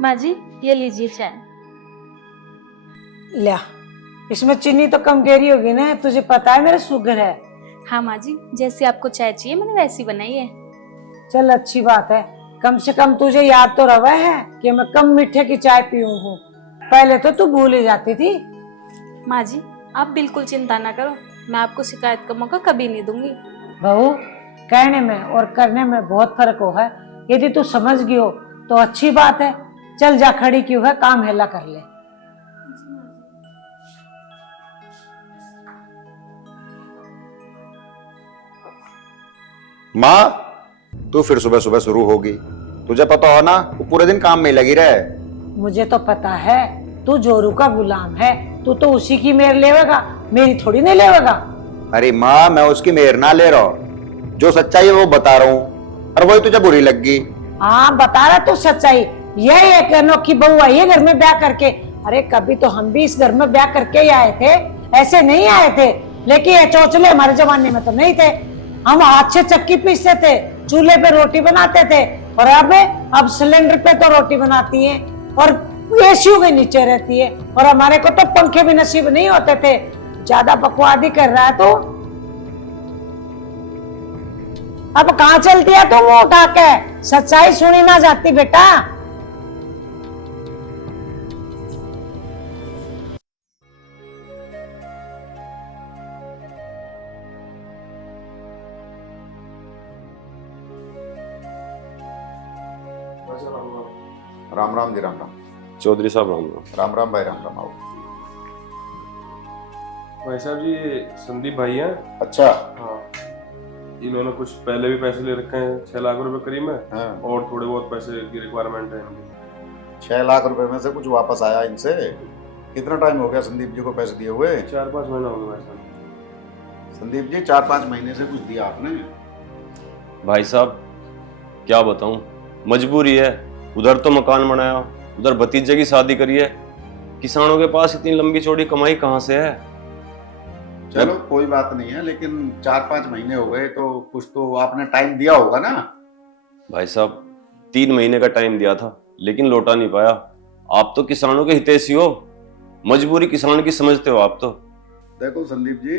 माँ जी, ये लीजिए चाय। लिया, इसमें चीनी तो कम कह रही होगी ना, तुझे पता है मेरा शुगर है। हाँ माँ जी, जैसे आपको चाय चाहिए मैंने वैसी बनाई है। चल अच्छी बात है, कम से कम तुझे याद तो रहा है कि मैं कम मीठे की चाय पीऊं हूँ। पहले तो तू भूल ही जाती थी। माँ जी, आप बिल्कुल चिंता ना करो, मैं आपको शिकायत का मौका कभी नहीं दूंगी। बहू, कहने में और करने में बहुत फर्क हो है। यदि तू समझ गई हो तो अच्छी बात है। चल जा, खड़ी क्यों है, काम हेला कर ले। माँ, तू फिर सुबह सुबह शुरू होगी। तुझे पता हो ना, वो पूरे दिन काम में ही लगी रहे। मुझे तो पता है तू जोरू का गुलाम है, तू तो उसी की मेर लेवेगा, मेरी थोड़ी नहीं लेवेगा। अरे माँ, मैं उसकी मेहर ना ले रहा हूँ, जो सच्चाई है वो बता रहा हूँ, और वही तुझे बुरी लग गई। हाँ बता रहा तू सच्चाई। यही एक अनोखी बहू आई है घर में ब्याह करके। अरे कभी तो हम भी इस घर में ब्याह करके ही आए थे, ऐसे नहीं आए थे। लेकिन ये चौचले हमारे जमाने में तो नहीं थे। हम हाथ से चक्की पीसते थे, चूल्हे पे रोटी बनाते थे, और अब सिलेंडर पे तो रोटी बनाती है और एसी के नीचे रहती है। और हमारे को तो पंखे भी नसीब नहीं होते थे। ज्यादा बकवादी कर रहा है तो अब कहाँ चलती है तुम मुंह उठा के? सच्चाई सुनी ना जाती बेटा। राम राम जी, राम राम। चौधरी साहब राम राम। राम राम भाई, राम राम। आओ। भाई साहब जी, ये संदीप भाई हैं। अच्छा। हाँ, इन्होंने कुछ पहले भी पैसे ले रखे हैं, 6 लाख रुपए करीब में। हाँ। और थोड़े बहुत पैसे की रिक्वायरमेंट है इनकी। 6 लाख रुपए में से कुछ वापस आया इनसे? कितना टाइम हो गया संदीप जी को पैसे दिए हुए? 4-5 महीना हो गया भाई साहब। संदीप जी, 4-5 महीने से कुछ दिया आपने? भाई साहब क्या बताऊं, मजबूरी है। उधर तो मकान बनाया, उधर भतीजे की शादी करी है। किसानों के पास इतनी लंबी चौड़ी कमाई कहाँ से है? चलो कोई बात नहीं है, लेकिन 4-5 महीने हो गए तो कुछ तो आपने टाइम दिया होगा ना? भाई साहब 3 महीने का टाइम दिया था, लेकिन लौटा नहीं पाया। आप तो किसानों के हितैषी हो, मजबूरी किसान की समझते हो आप तो। देखो संदीप जी,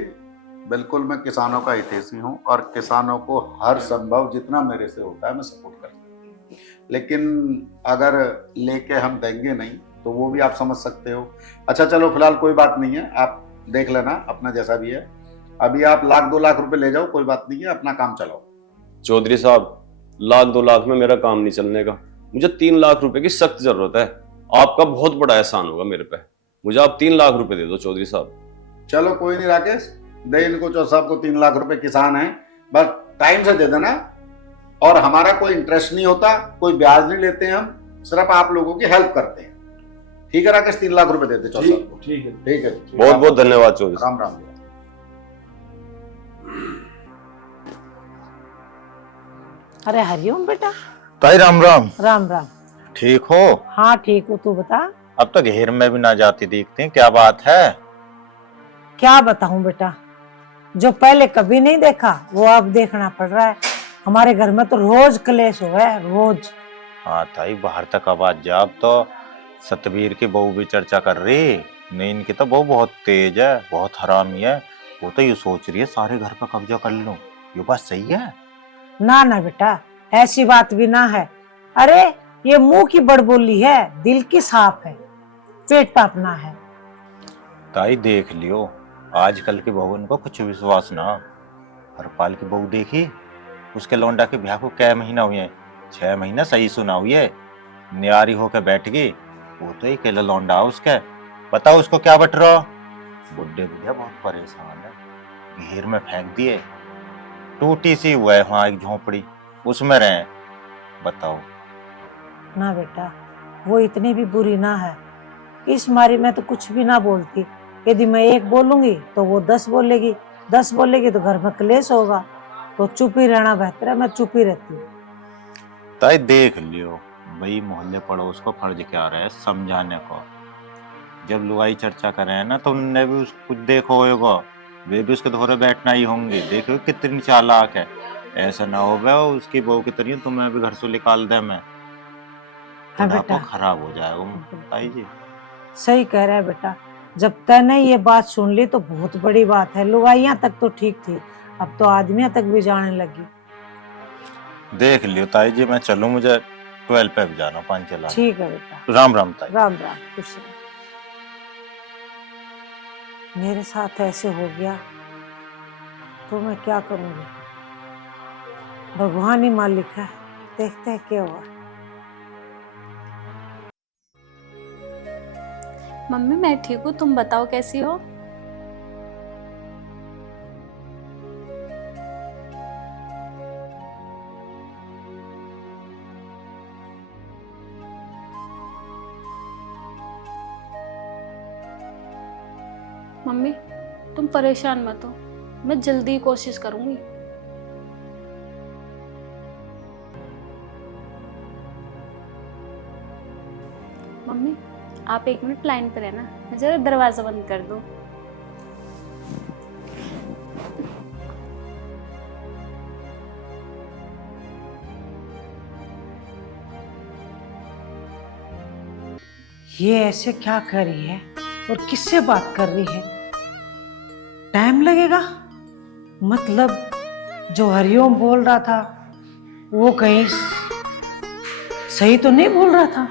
बिल्कुल मैं किसानों का हितैषी हूँ और किसानों को हर संभव जितना मेरे से होता है मैं सपोर्ट करता हूँ। लेकिन अगर लेके हम देंगे नहीं तो वो भी आप समझ सकते हो। अच्छा चलो, फिलहाल कोई बात नहीं है, आप देख लेना अपना जैसा भी है। अभी आप 1-2 लाख रुपए ले जाओ, कोई बात नहीं है, अपना काम चलाओ। चौधरी साहब, 1-2 लाख में मेरा काम नहीं चलने का। मुझे 3 लाख रुपए की सख्त जरूरत है। आपका बहुत बड़ा एहसान होगा मेरे पे। मुझे आप 3 लाख रुपए दे दो चौधरी साहब। चलो कोई नहीं राकेश, दे इनको चौधरी साहब को 3 लाख रुपए। किसान है, बस टाइम से दे देना। और हमारा कोई इंटरेस्ट नहीं होता, कोई ब्याज नहीं लेते हम, सिर्फ आप लोगों की हेल्प करते हैं। ठीक है राकेश, 3 लाख रुपए देते चौधरी साहब को। ठीक है। ठीक है, बहुत बहुत धन्यवाद चौधरी साहब। राम राम। अरे हरिओम बेटा। ताई राम राम। राम राम। ठीक हो? हाँ ठीक हूँ, तू बता। अब तो घेर में भी ना जाती दिखती, क्या बात है? क्या बताऊं बेटा, जो पहले कभी नहीं देखा वो अब देखना पड़ रहा है। हमारे घर में तो रोज क्लेश हो है, रोज। हाँ ताई, बाहर तक आवाज जा। अब तो सतबीर की बहू भी चर्चा कर रही। नहीं, इनकी तो बहू बहुत तेज है, बहुत हरामी है। वो तो ये सोच रही है सारे घर का कब्जा कर लूं। ये बात सही है? ना ना बेटा, ऐसी बात भी ना है। अरे ये मुंह की बड़बोली है, दिल की साफ है, पेट पे अपना है। ताई देख लियो, आजकल की बहू को कुछ विश्वास ना। हरपाल की बहू देखी, उसके लौंडा के ब्याह को क्या महीना हुए हैं? 6 महीना सही सुना हुई है। न्यारी होकर बैठ गई। वो तो एक लौंडा उसके, बताओ उसको क्या बट रहा। बुढ़े बुढ़िया बहुत परेशान है, घेर में फेंक दिए। टूटी सी हुआ है वहां एक झोपड़ी, उसमें रहे। बताओ। ना बेटा, वो इतनी भी बुरी ना है। इस मारी में तो कुछ भी ना बोलती। यदि मैं एक बोलूंगी तो वो 10 बोलेगी, 10 बोलेगी तो घर में क्लेश होगा। तो चुप ही रहना बेहतर है, मैं चुप ही रहती हूँ। ताई देख लियो, भाई मोहल्ले पड़ोस को फर्ज क्या रहे समझाने को। जब लुगाई चर्चा कर रहे हैं ना, तो उनने भी उसको कुछ देखो होगा, वे भी उसके धोरे बैठना ही होंगे। देखो कितनी चालाक है। ऐसा ना हो गया उसकी बहू की तरह तुम्हें भी घर से निकाल दे मैं। हाँ बुढ़ापा बेटा। खराब हो जाएगा ताई जी। सही कह रहा है बेटा, जब तैने ये बात सुन ली तो बहुत बड़ी बात है। लुगाइयां तक तो ठीक थी, अब तो आदमियां तक भी जाने लगी। देख लियो ताई जी, मैं चलूं, मुझे 12 पे भी जाना, पानी चला। ठीक है बेटा, राम राम ताई। राम राम, खुश रहो। मेरे साथ ऐसे हो गया तो मैं क्या करूंगी, भगवान ही मालिक है, देखते हैं क्या हुआ। मम्मी मैं ठीक हूँ, तुम बताओ कैसी हो? मम्मी तुम परेशान मत हो, मैं जल्दी कोशिश करूंगी। मम्मी आप 1 मिनट लाइन पर रहना, मैं जरा दरवाजा बंद कर दूं। ये ऐसे क्या कर रही है और किससे बात कर रही है? टाइम लगेगा? मतलब जो हरिओम बोल रहा था वो कहीं सही तो नहीं बोल रहा था?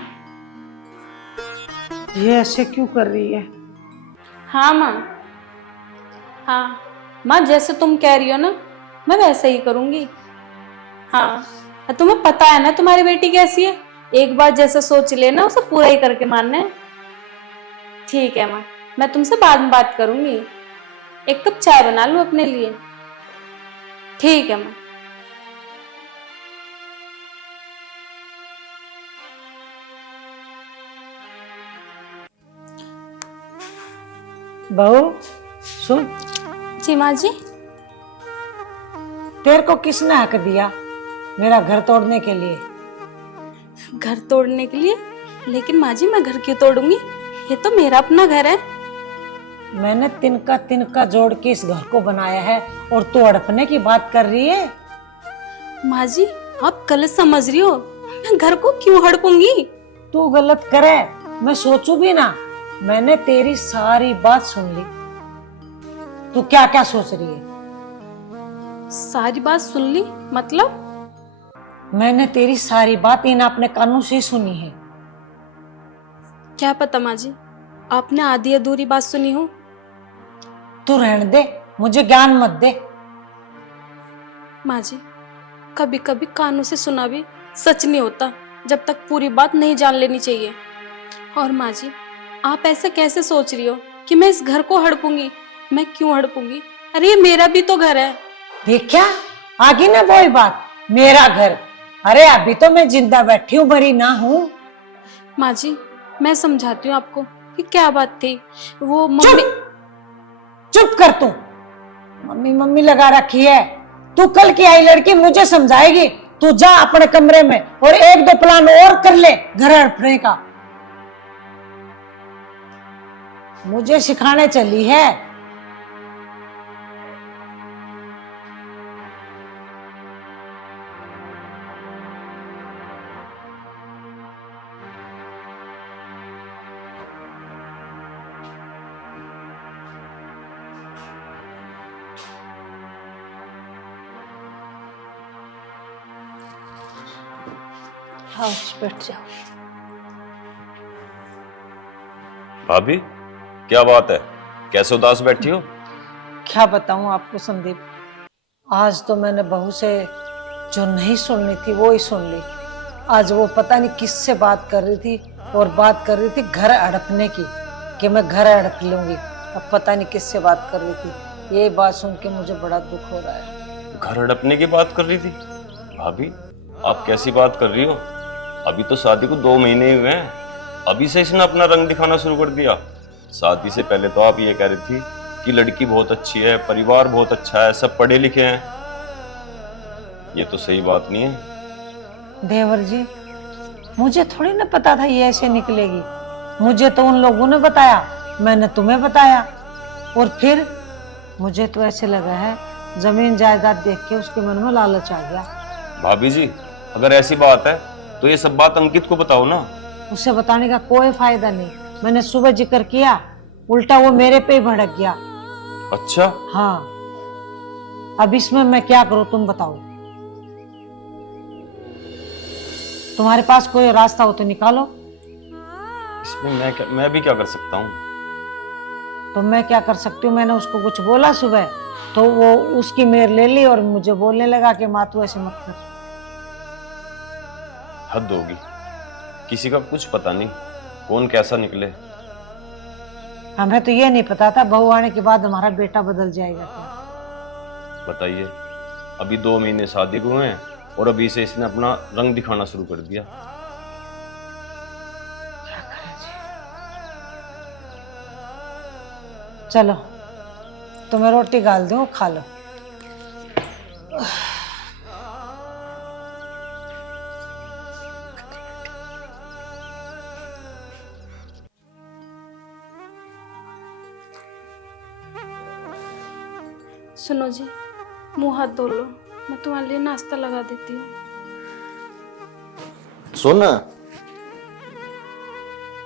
ये ऐसे क्यों कर रही है? हाँ माँ, हाँ माँ, जैसे तुम कह रही हो ना मैं वैसे ही करूंगी। हाँ तुम्हें पता है ना तुम्हारी बेटी कैसी है, एक बार जैसा सोच लेना उसे पूरा ही करके मानना है। ठीक है माँ, मैं तुमसे बाद में बात करूंगी, 1 कप चाय बना लूं अपने लिए। ठीक है माँ। बहू सुन, जी माँ जी। तेरे को किसने हक दिया मेरा घर तोड़ने के लिए? घर तोड़ने के लिए? लेकिन माँ जी मैं घर क्यों तोड़ूंगी, ये तो मेरा अपना घर है। मैंने तिनका जोड़ के इस घर को बनाया है और तू हड़पने की बात कर रही है? माँ जी आप गलत समझ रही हो, मैं घर को क्यों हड़पूंगी? तू गलत करे, मैं सोचू भी ना। मैंने तेरी सारी बात सुन ली, तू क्या क्या सोच रही है? सारी बात सुन ली मतलब? मैंने तेरी सारी बात इन अपने कानों से सुनी है। क्या पता माँ जी, आपने आधी अधूरी बात सुनी हो। तू रहने दे, मुझे ज्ञान मत दे। माँ जी कभी कभी कानों से सुना भी सच नहीं होता, जब तक पूरी बात नहीं जान लेनी चाहिए। और माँ जी आप ऐसे कैसे सोच रही हो कि मैं इस घर को हड़पूंगी? मैं क्यों हड़पूंगी, अरे ये मेरा भी तो घर है। देखा, आगे ना वही बात, मेरा घर। अरे अभी तो मैं जिंदा बैठी हूँ, मरी ना हूँ। माँ जी मैं समझाती हूँ आपको कि क्या बात थी। वो मम्मी। चुप कर तू, मम्मी मम्मी लगा रखी है। तू कल की आई लड़की मुझे समझाएगी? तू जा अपने कमरे में और 1-2 प्लान और कर ले घर हड़पने का। मुझे सिखाने चली है। आओ बैठ जाओ। भाभी क्या बात है, कैसे उदास बैठी हो? क्या बताऊं आपको संदीप, आज तो मैंने बहू से जो नहीं सुननी थी वो ही सुन ली। आज वो पता नहीं किससे बात कर रही थी, और बात कर रही थी घर हड़पने की, कि मैं घर हड़प लूंगी। अब पता नहीं किससे बात कर रही थी। ये बात सुन के मुझे बड़ा दुख हो रहा है। घर हड़पने की बात कर रही थी? भाभी आप कैसी बात कर रही हो, अभी तो शादी को 2 महीने ही हुए हैं, अभी से इसने अपना रंग दिखाना शुरू कर दिया। शादी से पहले तो आप ये कह रही थी कि लड़की बहुत अच्छी है, परिवार बहुत अच्छा है, सब पढ़े लिखे हैं। ये तो सही बात नहीं है। देवर जी मुझे थोड़ी ना पता था ये ऐसे निकलेगी। मुझे तो उन लोगों ने बताया, मैंने तुम्हें बताया, और फिर मुझे तो ऐसे लगा है जमीन जायदाद देख के उसके मन में लालच आ गया। भाभी जी अगर ऐसी बात है तो ये सब बात अंकित को बताओ ना। उसे बताने का कोई फायदा नहीं। मैंने सुबह जिक्र किया, उल्टा वो मेरे पे ही भड़क गया। अच्छा, हाँ, अब इसमें मैं क्या करूं तुम बताओ। तुम्हारे पास कोई रास्ता हो तो निकालो। इसमें मैं भी क्या कर सकता हूँ? तो मैं क्या कर सकती हूँ? मैंने उसको कुछ बोला सुबह तो वो उसकी मेर ले ली और मुझे बोलने लगा कि माँ तू ऐसे मत कर। हद होगी, किसी का कुछ पता नहीं कौन कैसा निकले। हमें तो ये नहीं पता था बहू आने के बाद हमारा बेटा बदल जाएगा क्या। बताइए, अभी 2 महीने शादी को हुए हैं और अभी से इसने अपना रंग दिखाना शुरू कर दिया। चलो तुम्हें रोटी गाल दूं, खा लो। सुनो जी, मुंह हाथ धो लो, मैं तुम्हारे लिए नाश्ता लगा देती हूँ। सुन,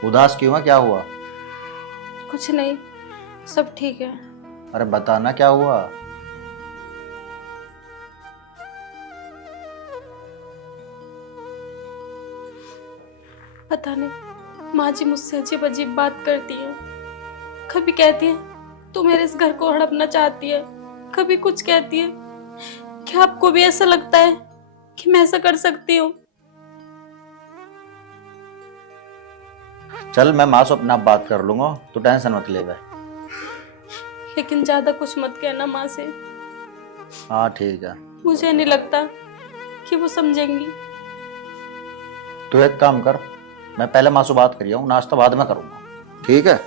उदास क्यों है? क्या हुआ? कुछ नहीं, सब ठीक है। अरे बताना क्या हुआ? पता नहीं, माँ जी मुझसे अजीब अजीब बात करती है। कभी कहती है तू मेरे इस घर को हड़पना चाहती है, कभी कुछ कहती है। क्या आपको भी ऐसा लगता है कि मैं ऐसा कर सकती हूँ? चल, मैं माँ से अपना बात कर लूंगा, तू टेंशन मत ले बे। लेकिन ज्यादा कुछ मत कहना माँ से। हाँ ठीक है। मुझे नहीं लगता कि वो समझेंगी। तू एक काम कर, मैं पहले माँ से बात करी हूँ, नाश्ता बाद में करूंगा, ठीक है?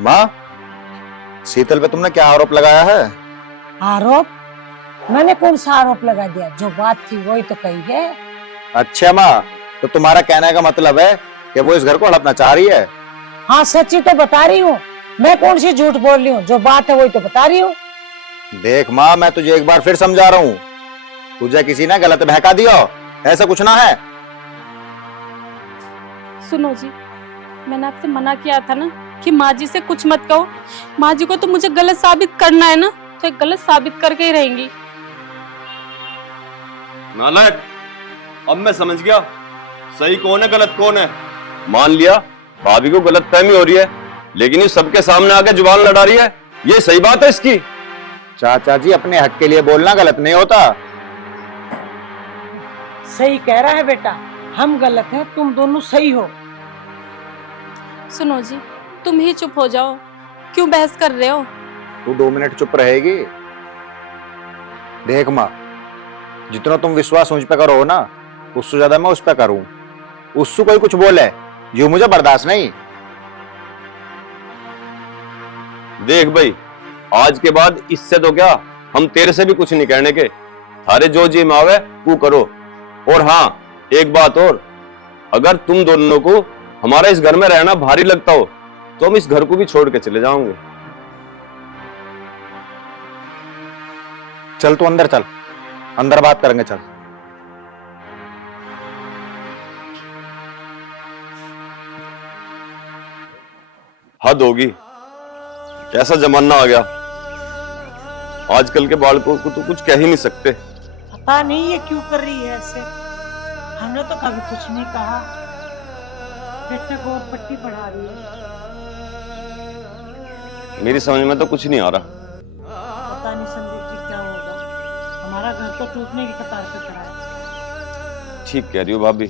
माँ, शीतल पे तुमने क्या आरोप लगाया है? आरोप? मैंने कौन सा आरोप लगा दिया? जो बात थी वही तो कही है। अच्छा माँ, तो तुम्हारा कहने का मतलब है कि वो इस घर को हड़पना चाह रही है? हाँ, सच्ची तो बता रही हूँ। मैं कौन सी झूठ बोल रही हूँ? जो बात है वही तो बता रही हूँ। देख माँ, मैं तुझे एक बार फिर समझा रहा हूँ, तुझे किसी ने गलत बहका दिया, ऐसा कुछ ना है। सुनो जी, मैंने आपसे मना किया था ना कि माँ जी से कुछ मत कहो। माँ जी को तो मुझे गलत साबित करना है ना, तो एक गलत साबित करके ही रहेंगी। नालायक, अब मैं समझ गया सही कौन है गलत कौन है। मान लिया भाभी को गलत फहमी हो रही है, लेकिन ये सबके सामने आके जुबान लड़ा रही है, ये सही बात है इसकी? चाचा जी, अपने हक के लिए बोलना गलत नहीं होता। सही कह रहा है बेटा, हम गलत हैं, तुम दोनों सही हो। सुनो जी, तुम ही चुप हो जाओ, क्यों बहस कर रहे हो? तू 2 मिनट चुप रहेगी? देख माँ, जितना तुम विश्वास मुझ पे करो ना, उससे ज्यादा मैं उस पे करूं। उससे कोई कुछ बोले जो मुझे बर्दाश्त नहीं। देख भाई, आज के बाद इससे तो क्या, हम तेरे से भी कुछ नहीं कहने के। थारे जो जी मावे वो करो। और हाँ, एक बात और, अगर तुम दोनों को हमारा इस घर में रहना भारी लगता हो तो हम इस घर को भी छोड़ के चले जाओगे। चल तू अंदर चल, अंदर बात करेंगे, चल। हद होगी, कैसा जमाना आ गया, आजकल के बालकों को तो कुछ कह ही नहीं सकते। पता नहीं ये क्यों कर रही है ऐसे। हमने तो कभी कुछ नहीं कहा। बेटे को और पट्टी पढ़ा रही है। मेरी समझ में तो कुछ नहीं आ रहा। पता नहीं संदीप जी क्या होगा। हमारा घर तो टूटने की कतार पे खड़ा है। ठीक कह रही हो भाभी।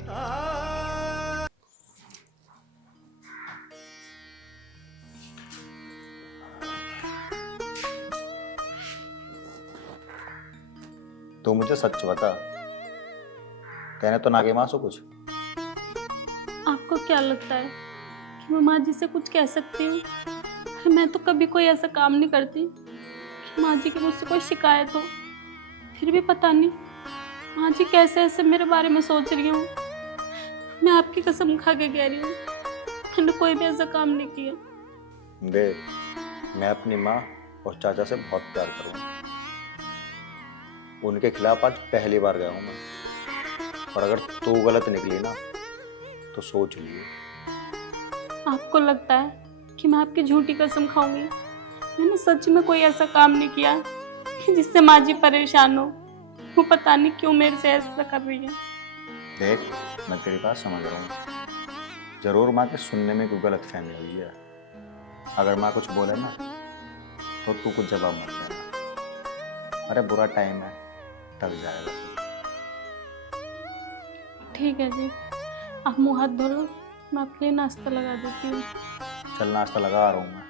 तू मुझे सच बता, कहने तो ना गई माँ से कुछ? आपको क्या लगता है कि मैं माँ जी से कुछ कह सकती हूँ। अरे मैं तो कभी कोई ऐसा काम नहीं करती कि माँ जी की मुझसे कोई शिकायत हो। फिर भी पता नहीं माँ जी कैसे ऐसे मेरे बारे में सोच रही हूँ। मैं आपकी कसम खा के कह रही हूँ, मैंने कोई भी ऐसा काम नहीं किया। देख, मैं अपनी माँ और चाचा से बहुत प्यार करूँगा। उनके खिलाफ आज पहली बार गया हूँ मैं, और अगर तू गलत निकली ना तो सोच लिए। आपको लगता है कि मैं आपकी झूठी कसम खाऊंगी? मैंने सच में कोई ऐसा काम नहीं किया कि जिससे माँ जी परेशान हो। वो पता नहीं क्यों मेरे से ऐसा कर रही है। देख, मैं तेरी बात समझ रहा हूँ, जरूर माँ के सुनने में कोई गलत फहमी हुई है। अगर माँ कुछ बोले ना तो तू कुछ जवाब मत देना। अरे बुरा टाइम है, टल जाएगा। ठीक है जी, आप मुँह हाथ धो लो, मैं आपके लिए नाश्ता लगा देती हूँ। चल, नाश्ता लगा रहा हूँ मैं।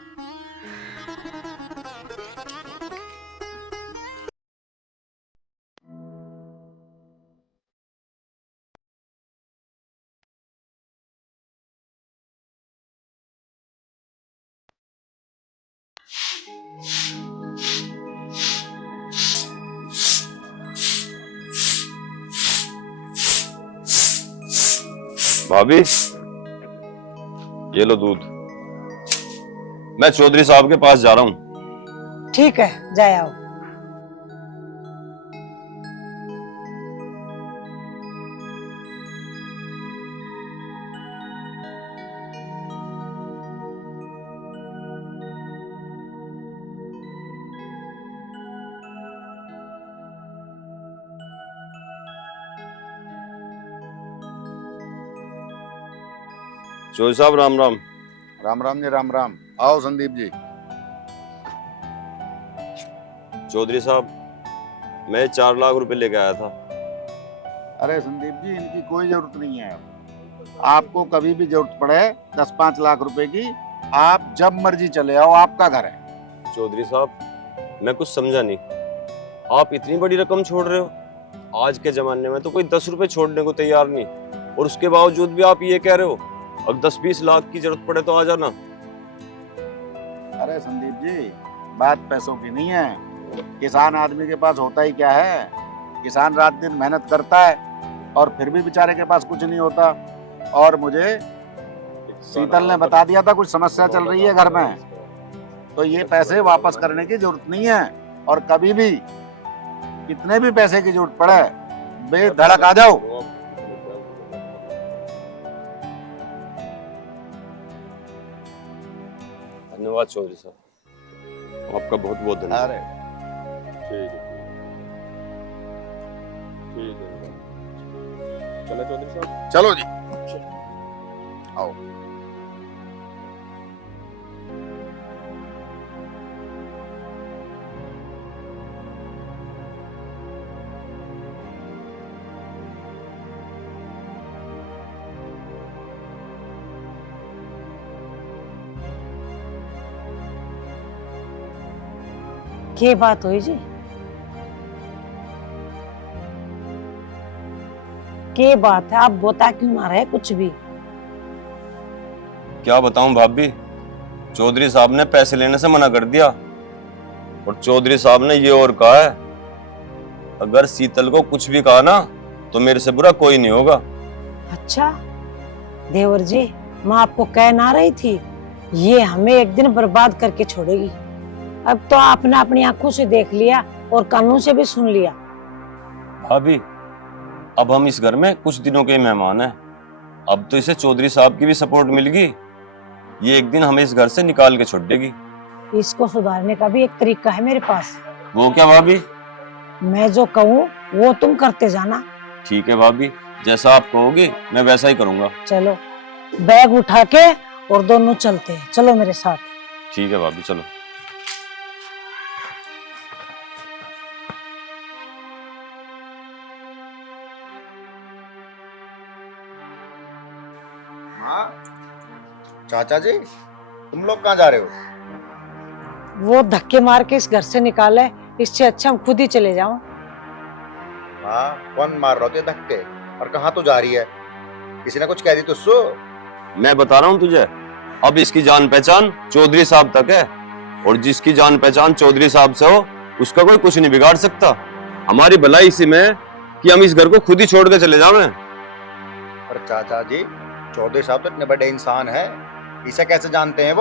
भाभी, ये लो दूध। मैं चौधरी साहब के पास जा रहा हूँ। ठीक है, जाए आओ। चौधरी साहब राम राम। राम राम जी, राम राम। आओ संदीप जी। चौधरी साहब, मैं 4 लाख रुपए लेके आया था। अरे संदीप जी, इनकी कोई जरूरत नहीं है। आपको कभी भी जरूरत पड़े 10-5 लाख रुपए की, आप जब मर्जी चले आओ, आपका घर है। चौधरी साहब, मैं कुछ समझा नहीं। आप इतनी बड़ी रकम छोड़ रहे हो? आज के जमाने में तो कोई 10 रुपए छोड़ने को तैयार नहीं, और उसके बावजूद भी आप ये कह रहे हो अब 10-20 लाख की जरूरत पड़े तो आ जाना। अरे संदीप जी, बात पैसों की नहीं है। किसान आदमी के पास होता ही क्या है? किसान रात दिन मेहनत करता है और फिर भी बेचारे के पास कुछ नहीं होता। और मुझे शीतल ने बता दिया था कुछ समस्या चल रही है घर में, तो ये पैसे वापस करने की जरूरत नहीं है। और कभी भी कितने भी पैसे की जरूरत पड़े, बेधड़क आ जाओ। धन्यवाद चौधरी साहब, आपका बहुत बहुत धन्यवाद। अरे ठीक है, ठीक है। चलो चौधरी साहब। चलो जी, आओ। के बात हुई जी? के बात है, आप बता क्यों ना रहे कुछ भी? क्या बताऊं भाभी, चौधरी साहब ने पैसे लेने से मना कर दिया, और चौधरी साहब ने ये और कहा है अगर शीतल को कुछ भी कहा ना तो मेरे से बुरा कोई नहीं होगा। अच्छा देवर जी, मैं आपको कह ना रही थी, ये हमें एक दिन बर्बाद करके छोड़ेगी। अब तो आपने अपनी आंखों से देख लिया और कानों से भी सुन लिया। भाभी, अब हम इस घर में कुछ दिनों के मेहमान हैं। अब तो इसे चौधरी साहब की भी सपोर्ट मिल गई, ये एक दिन हमें इस घर से निकाल के छोड़ देगी। इसको सुधारने का भी एक तरीका है मेरे पास। वो क्या भाभी? मैं जो कहूँ वो तुम करते जाना। ठीक है भाभी, जैसा आप कहोगे मैं वैसा ही करूंगा। चलो बैग उठा के और दोनों चलते हैं, चलो मेरे साथ। ठीक है भाभी, चलो। हाँ चाचा जी, तुम लोग कहाँ जा रहे हो? वो धक्के मार के इस घर से निकाले, इससे अच्छा हम खुद ही चले जाओ। हाँ, कौन मार रहा होते धक्के और कहाँ तो जा रही है? किसी ने कुछ कह दी तुझसे? मैं बता रहा हूँ तुझे, अब इसकी जान पहचान चौधरी साहब तक है, और जिसकी जान पहचान चौधरी साहब से हो उसका कोई कुछ नहीं बिगाड़ सकता। हमारी भलाई इसी में है कि हम इस घर को खुद ही छोड़ के चले जावें। पर चाचा जी, चौधरी साहब तो इतने बड़े इंसान है, इसे कैसे जानते हैं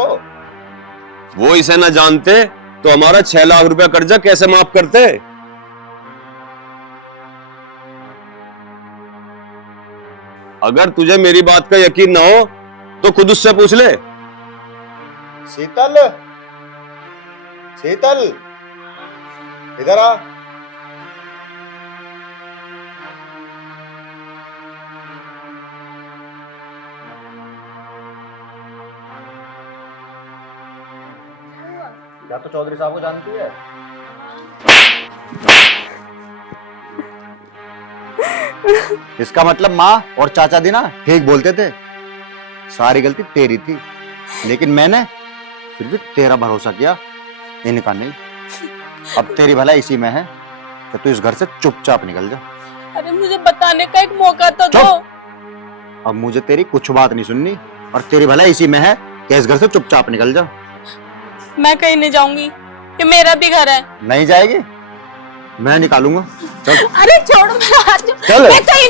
वो इसे ना जानते तो हमारा 6 लाख रुपया कर्जा कैसे माफ करते? अगर तुझे मेरी बात का यकीन ना हो तो खुद उससे पूछ ले। शीतल, शीतल, इधर आ। क्या तो चौधरी साहब को जानती है? इसका मतलब माँ और चाचा जी ना ठीक बोलते थे, सारी गलती तेरी थी, लेकिन मैंने फिर भी तेरा भरोसा किया, इनका नहीं। अब तेरी भलाई इसी में है कि तू इस घर से चुपचाप निकल जा। अरे मुझे बताने का एक मौका तो दो। अब मुझे तेरी कुछ बात नहीं सुननी, और तेरी भलाई इसी में है कि इस घर से चुपचाप निकल जा। मैं कहीं नहीं जाऊंगी, ये मेरा भी घर है। नहीं जाएगी? मैं निकालूंगा। चल। अरे छोड़ो मेरा हाथ। चल। मैं कहीं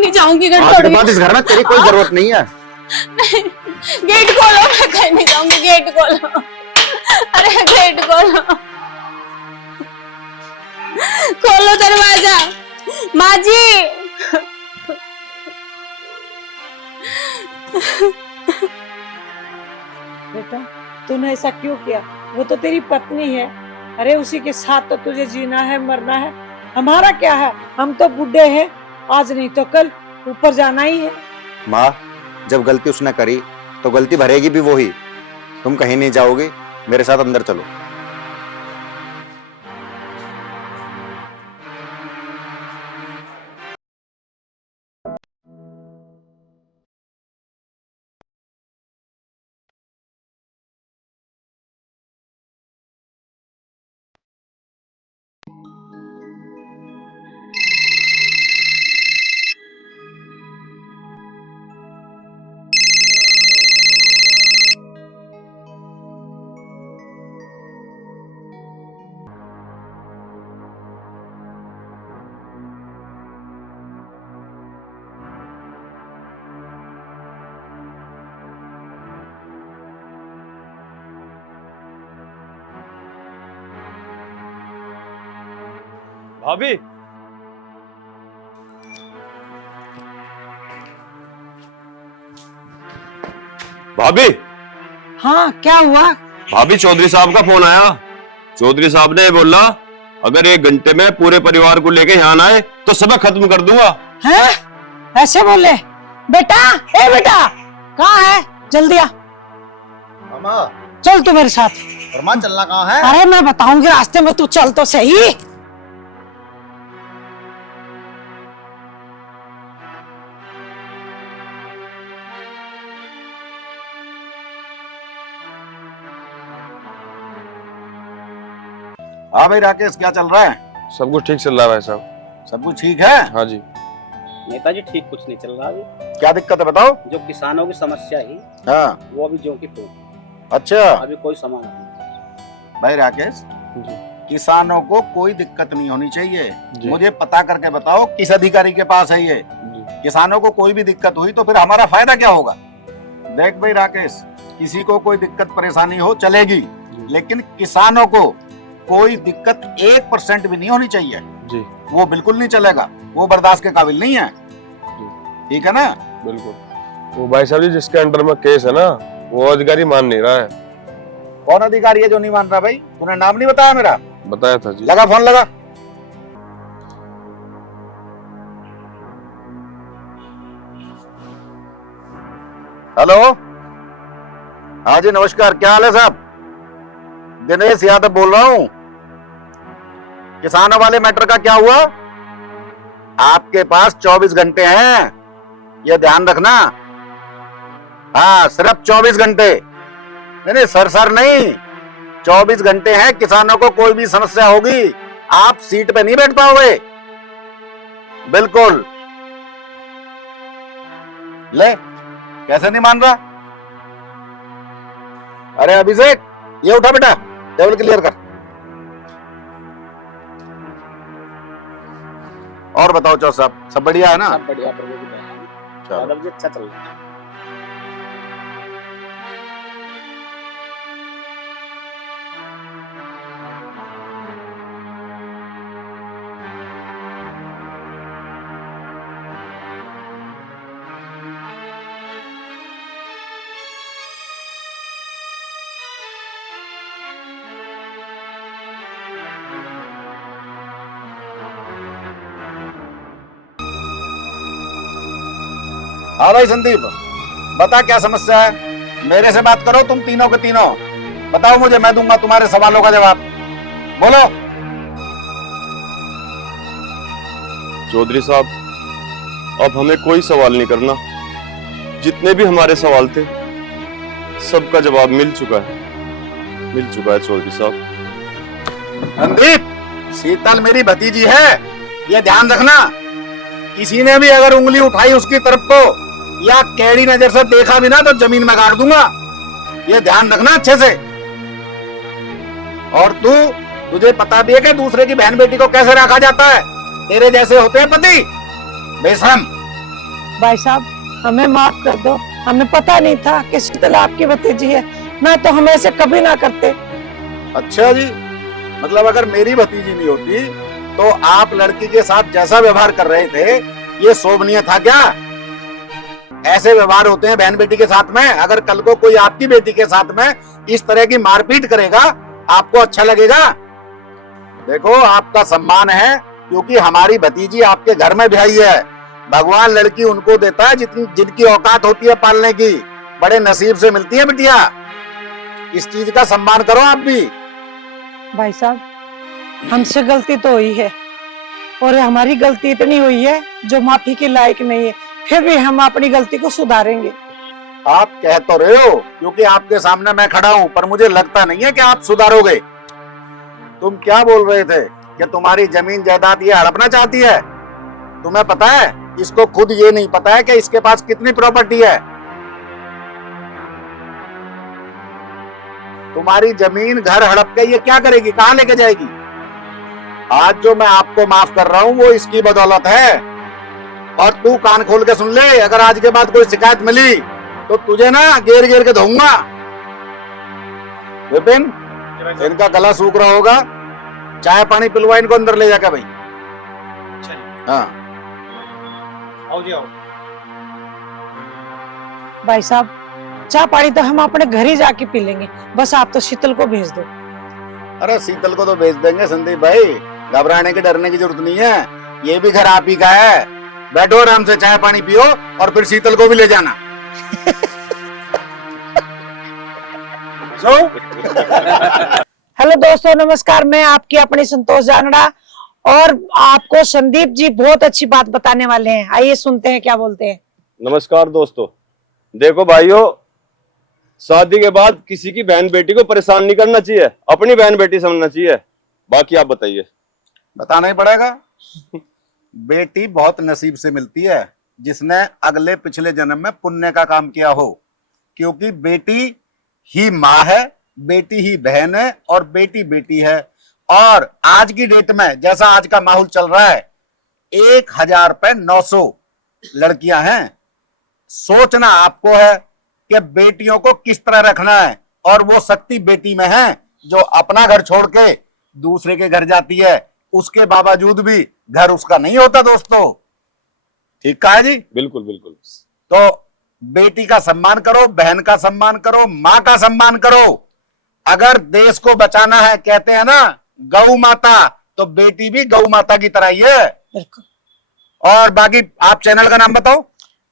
नहीं जाऊंगी। घर आज के बाद इस घर में तेरी कोई जरूरत नहीं है। नहीं, गेट खोलो, मैं कहीं नहीं जाऊंगी। गेट खोलो, अरे गेट खोलो, खोलो दरवाजा। माँ जी, बेटा तूने ऐसा क्यों किया? वो तो तेरी पत्नी है। अरे उसी के साथ तो तुझे जीना है, मरना है। हमारा क्या है, हम तो बूढ़े हैं, आज नहीं तो कल ऊपर जाना ही है। माँ, जब गलती उसने करी तो गलती भरेगी भी वो ही। तुम कहीं नहीं जाओगे, मेरे साथ अंदर चलो। भाभी, भाभी, हाँ क्या हुआ? भाभी चौधरी साहब का फोन आया। चौधरी साहब ने बोला अगर 1 घंटे में पूरे परिवार को लेके यहाँ आए तो सबक खत्म कर दूंगा। हैं? ऐसे बोले? बेटा, ए बेटा, कहाँ है? जल्दी आ। मामा, चल तू मेरे साथ। फरमान, चलना कहाँ है? अरे मैं बताऊंगी रास्ते में, तू चल तो सही। हाँ भाई राकेश, क्या चल रहा है? सब कुछ ठीक चल रहा है भाई साहब। सब कुछ ठीक है? हाँ जी। नेताजी ठीक कुछ नहीं चल रहा अभी। क्या दिक्कत है बताओ। जो किसानों की समस्या है हाँ, वो अभी जो की तो अच्छा अभी कोई समाधान नहीं। भाई राकेश, जी किसानों को कोई दिक्कत नहीं होनी चाहिए। जी। मुझे पता करके बताओ किस अधिकारी के पास है ये। जी। किसानों को कोई भी दिक्कत हुई तो फिर हमारा फायदा क्या होगा? देख भाई राकेश, किसी को कोई दिक्कत परेशानी हो चलेगी, लेकिन किसानों को कोई दिक्कत 1% भी नहीं होनी चाहिए। जी वो बिल्कुल नहीं चलेगा, वो बर्दाश्त के काबिल नहीं है। ठीक है ना? बिल्कुल। वो भाई साहब जी जिसके अंडर में केस है ना, वो अधिकारी मान नहीं रहा है। कौन अधिकारी है जो नहीं मान रहा भाई? तूने नाम नहीं बताया मेरा? बताया था जी। लगा फोन, लगा। हेलो, हाँ जी नमस्कार, क्या हाल है साहब? दिनेश यादव बोल रहा हूँ। किसानों वाले मैटर का क्या हुआ? आपके पास 24 घंटे हैं, ये ध्यान रखना। हाँ, सिर्फ 24 घंटे। नहीं सर नहीं, 24 घंटे हैं। किसानों को कोई भी समस्या होगी, आप सीट पे नहीं बैठ पाओगे। बिल्कुल। ले, कैसे नहीं मान रहा? अरे अभिषेक, ये उठा बेटा, टेबल क्लियर कर। और बताओ चौ साहब, सब बढ़िया है ना? सब बढ़िया प्रभु की दया है। चलो। दादा जी अच्छा चल रहा है। हाँ भाई संदीप, बता क्या समस्या है? मेरे से बात करो तुम तीनों के तीनों। बताओ मुझे, मैं दूंगा तुम्हारे सवालों का जवाब। बोलो। चौधरी साहब, अब हमें कोई सवाल नहीं करना। जितने भी हमारे सवाल थे सबका जवाब मिल चुका है चौधरी साहब। संदीप, शीतल मेरी भतीजी है, ये ध्यान रखना। किसी ने भी अगर उंगली उठाई उसकी तरफ को या कैड़ी नजर से देखा भी ना तो जमीन में गाड़ दूंगा, ये ध्यान रखना अच्छे से। और तुझे पता भी है कि दूसरे की बहन बेटी को कैसे रखा जाता है? तेरे जैसे होते हैं पति, बेशरम। भाई साहब, हमें माफ कर दो, हमें पता नहीं था कि शीतल आपकी भतीजी है, ना तो हम ऐसे कभी ना करते। अच्छा जी, मतलब अगर मेरी भतीजी नहीं होती तो आप लड़की के साथ जैसा व्यवहार कर रहे थे ये शोभनीय था क्या? ऐसे व्यवहार होते हैं बहन बेटी के साथ में। अगर कल को कोई आपकी बेटी के साथ में इस तरह की मारपीट करेगा, आपको अच्छा लगेगा? देखो, आपका सम्मान है क्योंकि हमारी भतीजी आपके घर में ब्याही है। भगवान लड़की उनको देता है जिनकी औकात होती है पालने की। बड़े नसीब से मिलती है बिटिया, इस चीज का सम्मान करो आप भी। भाई साहब, हमसे गलती तो हुई है और हमारी गलती इतनी हुई है जो माफी के लायक नहीं है, फिर भी हम अपनी गलती को सुधारेंगे। आप कह तो रहे हो क्योंकि आपके सामने मैं खड़ा हूं, पर मुझे लगता नहीं है कि आप सुधारोगे। तुम क्या बोल रहे थे कि तुम्हारी जमीन जायदाद ये हड़पना चाहती है? तुम्हें पता है, इसको खुद ये नहीं पता है कि इसके पास कितनी प्रॉपर्टी है। तुम्हारी जमीन घर हड़प के ये क्या करेगी, कहां लेके जाएगी? आज जो मैं आपको माफ कर रहा हूं वो इसकी बदौलत है। और तू कान खोल के सुन ले, अगर आज के बाद कोई शिकायत मिली तो तुझे ना घेर घेर के धोऊंगा। विपिन, इनका गला सूख रहा होगा, चाय पानी पिलवा इनको अंदर ले जाकर भाई। हाँ आओ जी आओ। भाई साहब, चाय पानी तो हम अपने घर ही जाके पी लेंगे, बस आप तो शीतल को भेज दो। अरे शीतल को तो भेज देंगे संदीप भाई, घबराने की डरने की जरूरत नहीं है। ये भी घर आप ही का है। बैठो आराम से, चाय पानी पियो और फिर शीतल को भी ले जाना। हेलो दोस्तों, नमस्कार। मैं आपकी अपनी संतोष जांगड़ा और आपको संदीप जी बहुत अच्छी बात बताने वाले हैं। आइए सुनते हैं क्या बोलते हैं। नमस्कार दोस्तों। देखो भाइयों, शादी के बाद किसी की बहन बेटी को परेशान नहीं करना चाहिए, अपनी बहन बेटी समझना चाहिए। बाकी आप बताइए। बताना ही पड़ेगा। बेटी बहुत नसीब से मिलती है जिसने अगले पिछले जन्म में पुण्य का काम किया हो, क्योंकि बेटी ही माँ है, बेटी ही बहन है और बेटी बेटी है। और आज की डेट में जैसा आज का माहौल चल रहा है, 1000 पे 900 लड़कियां हैं। सोचना आपको है कि बेटियों को किस तरह रखना है, और वो शक्ति बेटी में है जो अपना घर छोड़ के दूसरे के घर जाती है। उसके बावजूद भी घर उसका नहीं होता दोस्तों। ठीक कहा है जी? बिल्कुल बिल्कुल। तो बेटी का सम्मान करो, बहन का सम्मान करो, माँ का सम्मान करो। अगर देश को बचाना है, कहते हैं ना गौ माता, तो बेटी भी गौ माता की तरह ही है। बिल्कुल। और बाकी आप चैनल का नाम बताओ।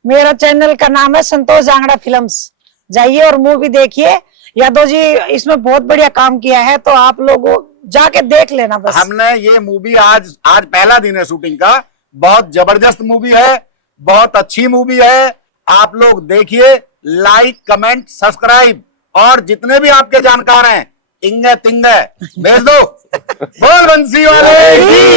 मेरा चैनल का नाम है संतोष जांगड़ा फिल्म्स। जाइए और मूवी देखिए। यादव जी इसमें बहुत बढ़िया काम किया है, तो आप लोग जाके देख लेना बस। हमने ये मूवी आज पहला दिन है शूटिंग का। बहुत जबरदस्त मूवी है, बहुत अच्छी मूवी है। आप लोग देखिए, लाइक कमेंट सब्सक्राइब, और जितने भी आपके जानकार हैं इंगे तिंगे भेज दो। बोल बंसी वाले की